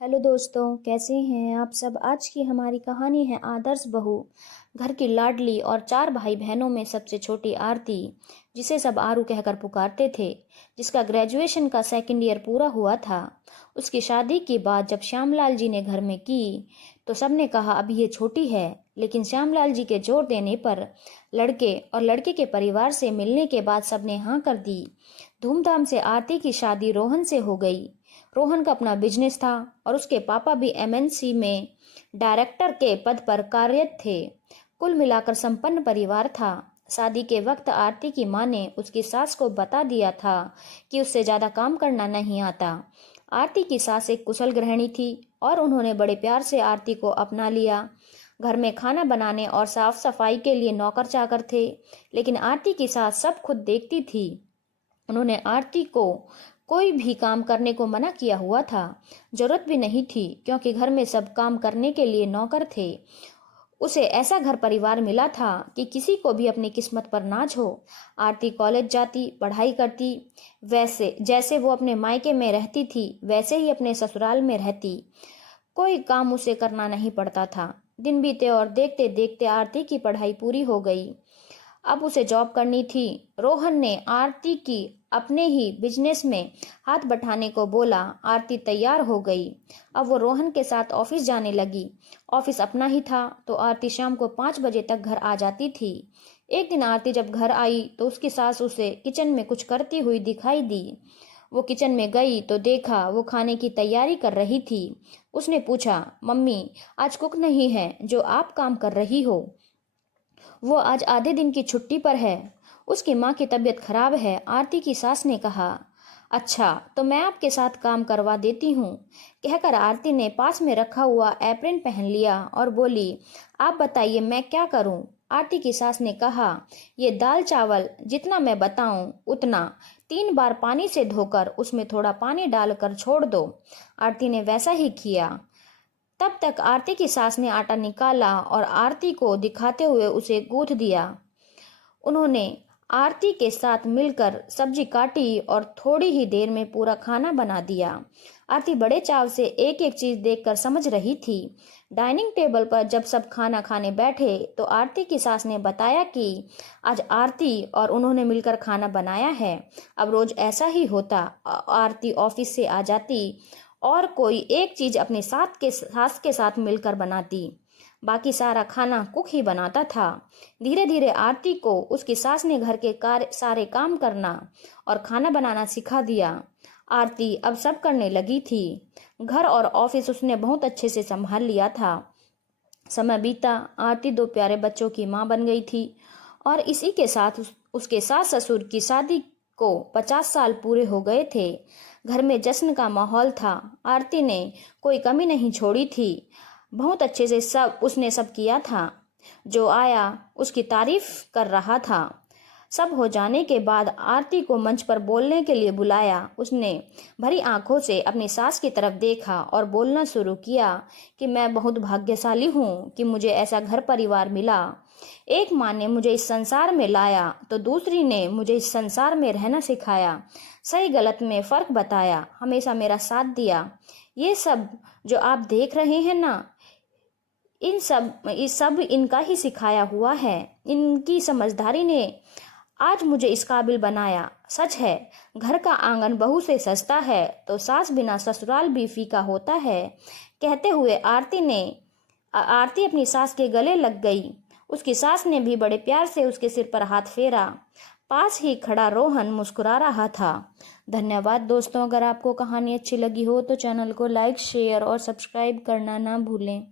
Hello दोस्तों, कैसे हैं आप सब। आज की हमारी कहानी है आदर्श बहू। घर की लाडली और 4 भाई बहनों में सबसे छोटी आरती, जिसे सब आरू कहकर पुकारते थे, जिसका ग्रेजुएशन का सेकंड ईयर पूरा हुआ था। उसकी शादी की बात जब श्यामलाल जी ने घर में की तो सबने कहा अभी ये छोटी है, लेकिन श्यामलाल जी के जोर देने पर लड़के और लड़के के परिवार से मिलने के बाद सबने हाँ कर दी। धूमधाम से आरती की शादी रोहन से हो गई। रोहन का अपना बिजनेस था और उसके पापा भी एमएनसी में डायरेक्टर के पद पर कार्यरत थे। कुल मिलाकर संपन्न परिवार था। शादी के वक्त आरती की मां ने उसकी सास को बता दिया था कि उससे ज्यादा काम करना नहीं आता। आरती की सास एक कुशल गृहिणी थी और उन्होंने बड़े प्यार से आरती को अपना लिया। घर में खाना बनाने और साफ सफाई के लिए नौकर चाकर थे, लेकिन आरती की सास सब खुद देखती थी। उन्होंने आरती को कोई भी काम करने को मना किया हुआ था। जरूरत भी नहीं थी, क्योंकि घर में सब काम करने के लिए नौकर थे। उसे ऐसा घर परिवार मिला था कि किसी को भी अपनी किस्मत पर नाज हो। आरती कॉलेज जाती, पढ़ाई करती, वैसे जैसे वो अपने मायके में रहती थी वैसे ही अपने ससुराल में रहती। कोई काम उसे करना नहीं पड़ता था। दिन बीते और देखते देखते आरती की पढ़ाई पूरी हो गई। अब उसे जॉब करनी थी। रोहन ने आरती की अपने ही बिजनेस में हाथ बटाने को बोला। आरती तैयार हो गई। अब वो रोहन के साथ ऑफिस जाने लगी। ऑफिस अपना ही था तो आरती शाम को 5 बजे तक घर आ जाती थी। एक दिन आरती जब घर आई तो उसकी सास उसे किचन में कुछ करती हुई दिखाई दी। वो किचन में गई तो देखा वो खाने की तैयारी कर रही थी। उसने पूछा, मम्मी आज कुक नहीं है जो आप काम कर रही हो? वो आज आधे दिन की छुट्टी पर है। उसकी माँ की तबीयत खराब है। आरती की सास ने कहा, अच्छा तो मैं आपके साथ काम करवा देती हूँ। कहकर आरती ने पास में रखा हुआ एप्रन पहन लिया और बोली, आप बताइए मैं क्या करूँ? आरती की सास ने कहा, ये दाल चावल जितना मैं बताऊं उतना 3 बार पानी से धोकर उसमें थोड़ा पानी डालकर छोड़ दो। आरती ने वैसा ही किया। तब तक आरती की सास ने आटा निकाला और आरती को दिखाते हुए उसे गूंथ दिया। उन्होंने आरती के साथ मिलकर सब्जी काटी और थोड़ी ही देर में पूरा खाना बना दिया। आरती बड़े चाव से एक एक चीज देखकर समझ रही थी। डाइनिंग टेबल पर जब सब खाना खाने बैठे तो आरती की सास ने बताया कि आज आरती और उन्होंने मिलकर खाना बनाया है। अब रोज ऐसा ही होता। आरती ऑफिस से आ जाती और कोई एक चीज अपने सास के साथ मिलकर बनाती। बाकी सारा खाना कुक ही बनाता था। धीरे धीरे आरती को उसकी सास ने घर के सारे काम करना और खाना बनाना सिखा दिया। आरती अब सब करने लगी थी। घर और ऑफिस उसने बहुत अच्छे से संभाल लिया था। समय बीता, आरती 2 प्यारे बच्चों की मां बन गई थी और इसी के साथ उसके सास ससुर की शादी को 50 साल पूरे हो गए थे। घर में जश्न का माहौल था। आरती ने कोई कमी नहीं छोड़ी थी। बहुत अच्छे से सब किया था। जो आया उसकी तारीफ कर रहा था। सब हो जाने के बाद आरती को मंच पर बोलने के लिए बुलाया। उसने भरी आंखों से अपनी सास की तरफ देखा और बोलना शुरू किया कि मैं बहुत भाग्यशाली हूँ कि मुझे ऐसा घर परिवार मिला। एक माँ ने मुझे इस संसार में लाया तो दूसरी ने मुझे इस संसार में रहना सिखाया, सही गलत में फर्क बताया, हमेशा मेरा साथ दिया। ये सब जो आप देख रहे हैं ना, इस सब इनका ही सिखाया हुआ है। इनकी समझदारी ने आज मुझे इस काबिल बनाया। सच है, घर का आंगन बहू से सजता है तो सास बिना ससुराल भी फीका होता है। कहते हुए आरती अपनी सास के गले लग गई। उसकी सास ने भी बड़े प्यार से उसके सिर पर हाथ फेरा। पास ही खड़ा रोहन मुस्कुरा रहा था। धन्यवाद दोस्तों। अगर आपको कहानी अच्छी लगी हो तो चैनल को लाइक, शेयर और सब्सक्राइब करना ना भूलें।